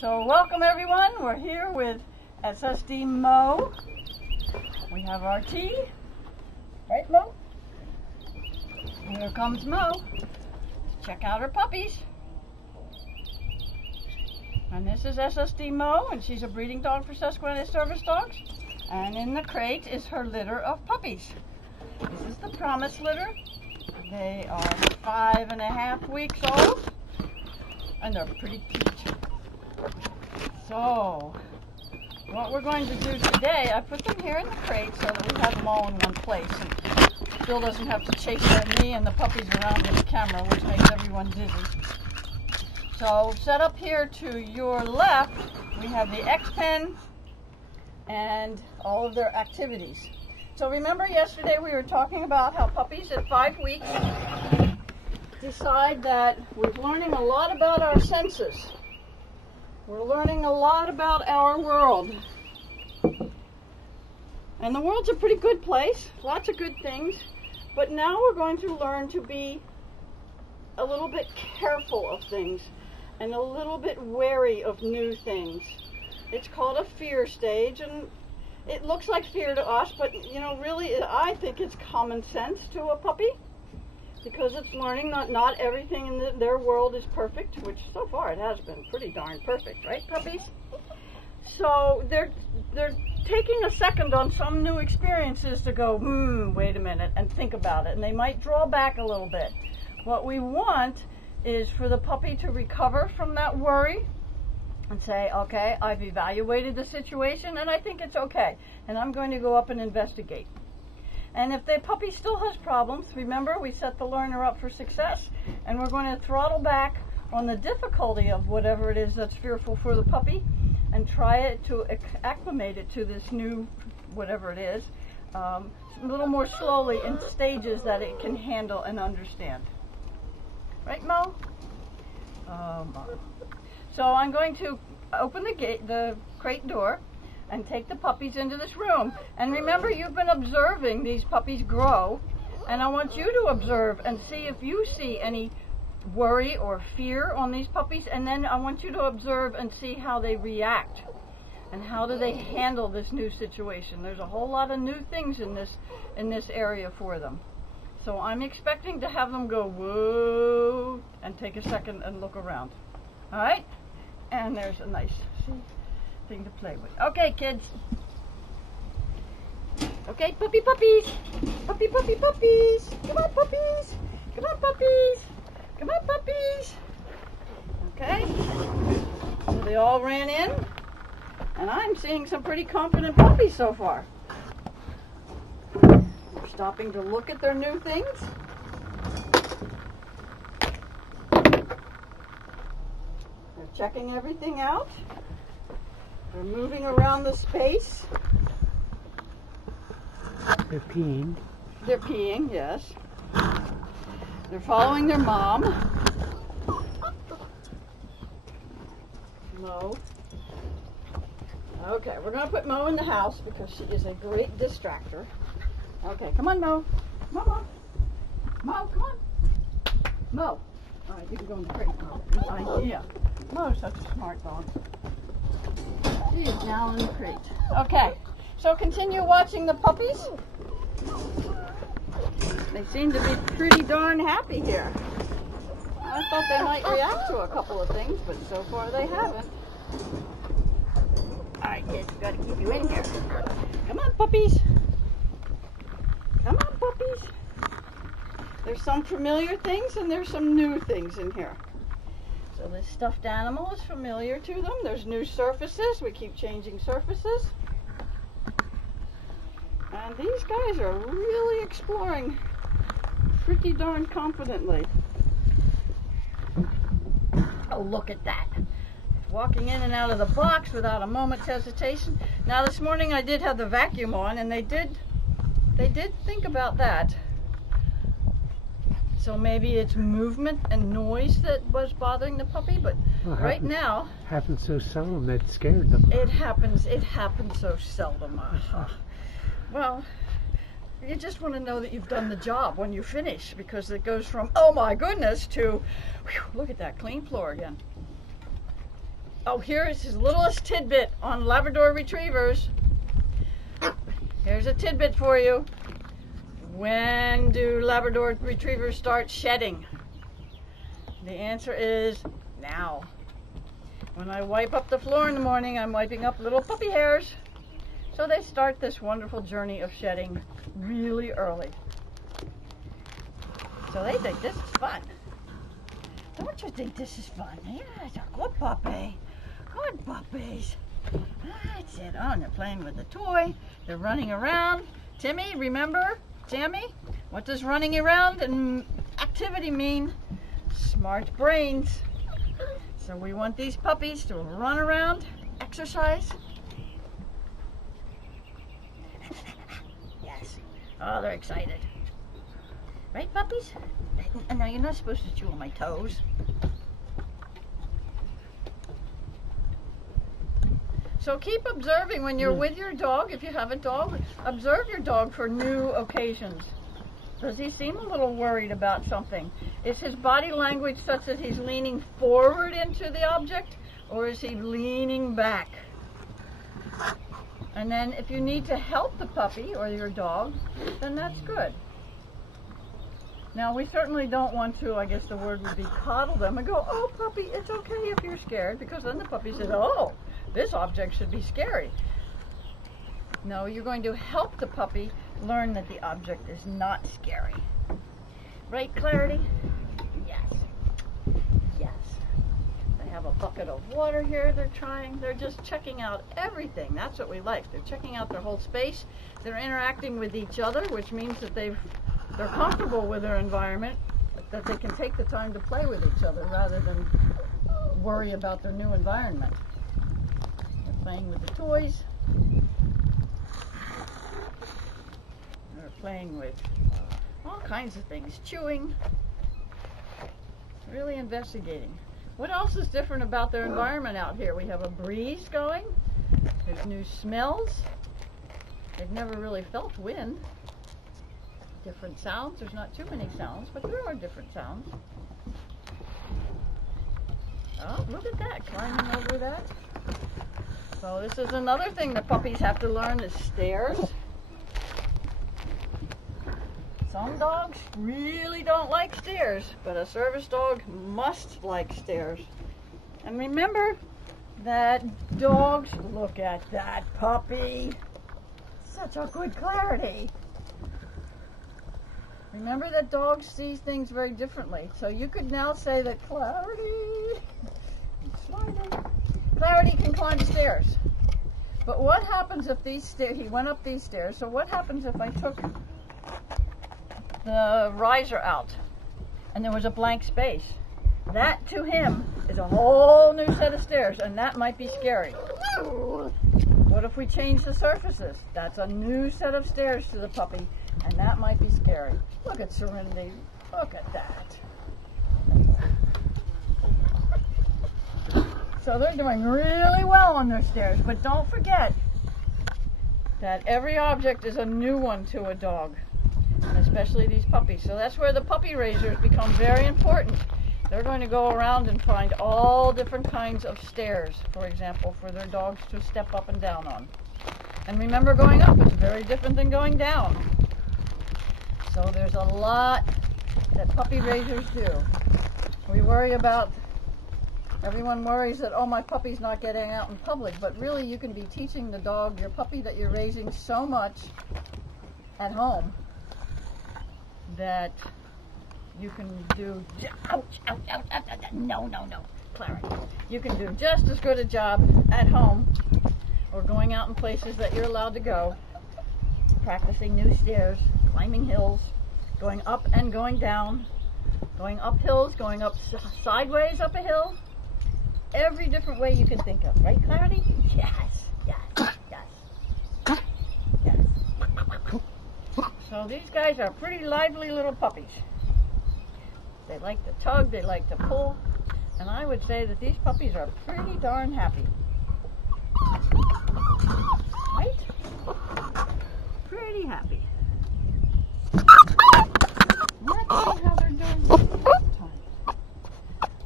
So welcome everyone. We're here with SSD Moe. We have our tea. Right, Moe? Here comes Moe to check out her puppies. And this is SSD Moe, and she's a breeding dog for Susquehanna service dogs. And in the crate is her litter of puppies. This is the Promise litter. They are 5.5 weeks old, and they're pretty cute. So, what we're going to do today, I put them here in the crate so that we have them all in one place, and Bill doesn't have to chase me and the puppies around with the camera, which makes everyone dizzy. So, set up here to your left, we have the X-Pen and all of their activities. So remember yesterday we were talking about how puppies at 5 weeks decide that we're learning a lot about our senses. We're learning a lot about our world. And the world's a pretty good place, lots of good things, but now we're going to learn to be a little bit careful of things and a little bit wary of new things. It's called a fear stage, and it looks like fear to us, but you know, really, I think it's common sense to a puppy, because it's learning that not everything in their world is perfect, which so far it has been pretty darn perfect, right, puppies? So they're taking a second on some new experiences to go, wait a minute, and think about it, and they might draw back a little bit. What we want is for the puppy to recover from that worry and say, okay, I've evaluated the situation and I think it's okay, and I'm going to go up and investigate. And if the puppy still has problems, remember we set the learner up for success, and we're going to throttle back on the difficulty of whatever it is that's fearful for the puppy and try it to acclimate it to this new whatever it is a little more slowly in stages that it can handle and understand. Right, Mo? So I'm going to open the crate door and take the puppies into this room. And remember, you've been observing these puppies grow, and I want you to observe and see if you see any worry or fear on these puppies, and then I want you to observe and see how they react and how do they handle this new situation. There's a whole lot of new things in this area for them. So I'm expecting to have them go whoa and take a second and look around. All right? And there's a nice thing to play with. Okay, kids. Okay, puppy puppies. Puppy puppies. Come on, puppies. Come on, puppies. Come on, puppies. Okay. So they all ran in, and I'm seeing some pretty confident puppies so far. They're stopping to look at their new things. Checking everything out. They're moving around the space. They're peeing. They're peeing, yes. They're following their mom. Mo. Okay, we're going to put Mo in the house because she is a great distractor. Okay, come on, Mo. Mo, Mo, come on. Mo. All right, you can go in the crate, Mo. Good idea. Mo's such a smart dog. She is now in the crate. Okay, so continue watching the puppies. They seem to be pretty darn happy here. I thought they might react to a couple of things, but so far they haven't. All right, kids, we've got to keep you in here. Come on, puppies. Come on, puppies. There's some familiar things and there's some new things in here. So this stuffed animal is familiar to them. There's new surfaces. We keep changing surfaces. And these guys are really exploring pretty darn confidently. Oh, look at that. Walking in and out of the box without a moment's hesitation. Now this morning I did have the vacuum on, and they did think about that. So maybe it's movement and noise that was bothering the puppy, but well, right now... Happens so seldom that scared them. It happens so seldom. Well, you just want to know that you've done the job when you finish, because it goes from, oh my goodness, to, whew, look at that clean floor again. Oh, here's his littlest tidbit on Labrador Retrievers. Here's a tidbit for you. When do Labrador Retrievers start shedding? The answer is now. When I wipe up the floor in the morning, I'm wiping up little puppy hairs. So they start this wonderful journey of shedding really early. So they think this is fun. Don't you think this is fun? Yeah, it's a good puppy. Good puppies. That's it. Oh, and they're playing with the toy. They're running around. Timmy, remember? Tammy? What does running around and activity mean? Smart brains. So we want these puppies to run around, exercise. Yes. Oh, they're excited. Right, puppies? No, you're not supposed to chew on my toes. So keep observing when you're with your dog. If you have a dog, observe your dog for new occasions. Does he seem a little worried about something? Is his body language such that he's leaning forward into the object, or is he leaning back? And then if you need to help the puppy or your dog, then that's good. Now, we certainly don't want to, I guess the word would be coddle them and go, oh, puppy, it's okay if you're scared, because then the puppy says, oh, this object should be scary. No, you're going to help the puppy learn that the object is not scary. Right, Clarity? Yes. Yes. They have a bucket of water here they're just checking out everything. That's what we like. They're checking out their whole space. They're interacting with each other, which means that they're comfortable with their environment, that they can take the time to play with each other rather than worry about their new environment. They're playing with the toys. They're playing with all kinds of things, chewing, really investigating. What else is different about their environment out here? We have a breeze going, there's new smells, they've never really felt wind. Different sounds. There's not too many sounds, but there are different sounds. Oh, look at that, climbing over that. So this is another thing that puppies have to learn is stairs. Some dogs really don't like stairs, but a service dog must like stairs. And remember that dogs, look at that puppy. Such a good Clarity. Remember that dogs see things very differently. So you could now say that Clarity can climb stairs. But what happens if these stairs, he went up these stairs, so what happens if I took the riser out and there was a blank space? That to him is a whole new set of stairs, and that might be scary. What if we change the surfaces? That's a new set of stairs to the puppy, and that might be scary. Look at Serenity. Look at that. So they're doing really well on their stairs, but don't forget that every object is a new one to a dog, and especially these puppies. So that's where the puppy raisers become very important. They're going to go around and find all different kinds of stairs, for example, for their dogs to step up and down on. And remember, going up is very different than going down. So there's a lot that puppy raisers do. We worry about, everyone worries that, oh, my puppy's not getting out in public, but really you can be teaching the dog, your puppy that you're raising, so much at home that you can do, ouch, ouch, ouch, ouch, ouch, no, Clarity. You can do just as good a job at home or going out in places that you're allowed to go, practicing new stairs, climbing hills, going up and going down, going up hills, going up sideways up a hill, every different way you can think of. Right, Clarity? Yes, yes, yes, yes. So these guys are pretty lively little puppies. They like to tug, they like to pull, and I would say that these puppies are pretty darn happy. Right? Pretty happy. Let's see how they're doing this time.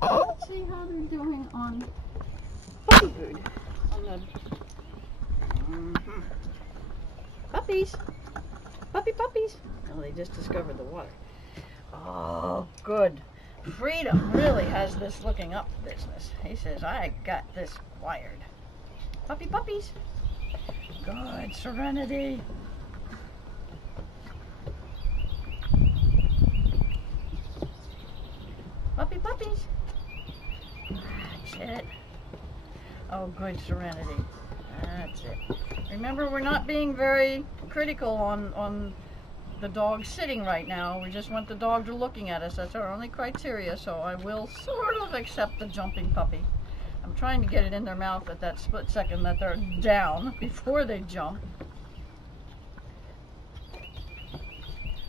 Let's see how they're doing on puppy food. Puppies. Puppies. Oh, they just discovered the water. Oh, good. Freedom really has this looking up business. He says, I got this wired. Puppies. Good, Serenity. Puppies. That's it. Oh, good, Serenity. That's it. Remember, we're not being very critical on the dog sitting right now. We just want the dog to looking at us. That's our only criteria, so I will sort of accept the jumping puppy. I'm trying to get it in their mouth at that split second that they're down before they jump.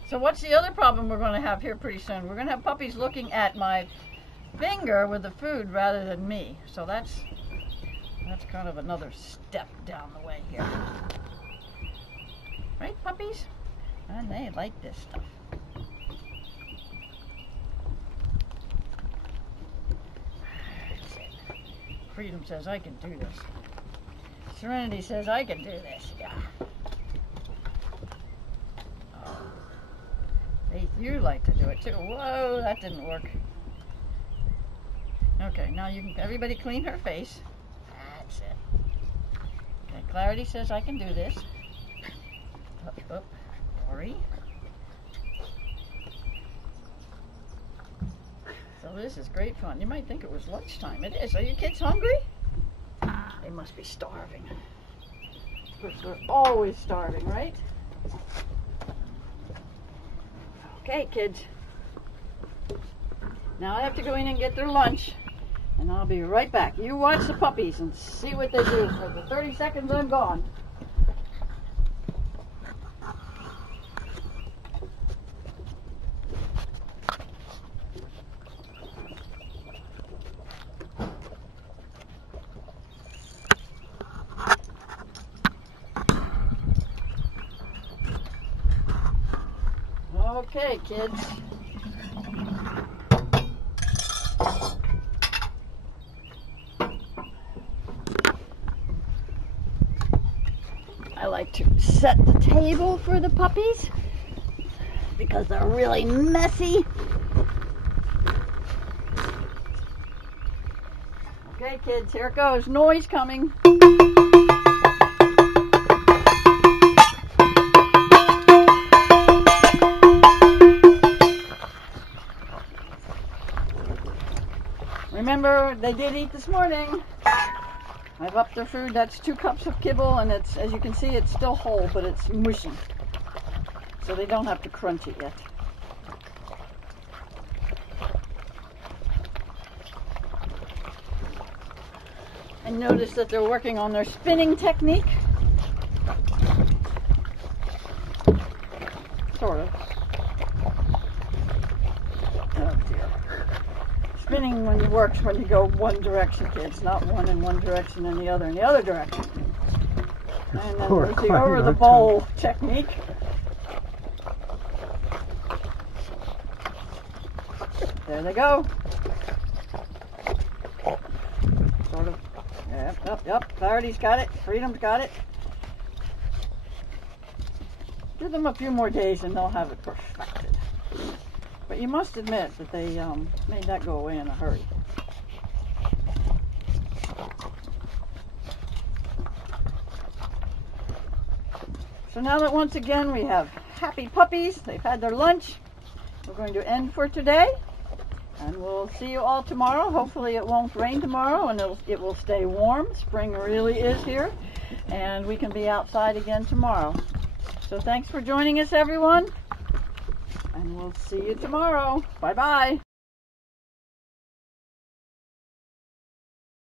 So what's the other problem we're going to have here pretty soon? We're going to have puppies looking at my finger with the food rather than me. So that's kind of another step down the way here. Right, puppies? And they like this stuff. That's it. Freedom says I can do this. Serenity says I can do this. Yeah. Oh. Faith, you like to do it too. Whoa, that didn't work. Okay, now you can everybody clean her face. That's it. Okay, Clarity says I can do this. Up. Lori. So this is great fun. You might think it was lunchtime. It is. Are you kids hungry? They must be starving. We're always starving, right? Okay, kids. Now I have to go in and get their lunch, and I'll be right back. You watch the puppies and see what they do for the 30 seconds I'm gone. Okay, kids. I like to set the table for the puppies because they're really messy. Okay, kids, here it goes. Noise coming. Remember, they did eat this morning. I've upped their food. That's 2 cups of kibble, and it's, as you can see, it's still whole, but it's mushy. So they don't have to crunch it yet. And notice that they're working on their spinning technique. Sort of. Oh dear. Spinning works when you go one direction, kids, not one in one direction and the other in the other direction. And then there's the over the bowl technique. There they go. Sort of. Yep. Clarity's got it. Freedom's got it. Give them a few more days and they'll have it perfected. But you must admit that they made that go away in a hurry. So now that once again we have happy puppies, they've had their lunch, we're going to end for today. And we'll see you all tomorrow. Hopefully it won't rain tomorrow and it will stay warm. Spring really is here. And we can be outside again tomorrow. So thanks for joining us, everyone. And we'll see you tomorrow. Bye-bye.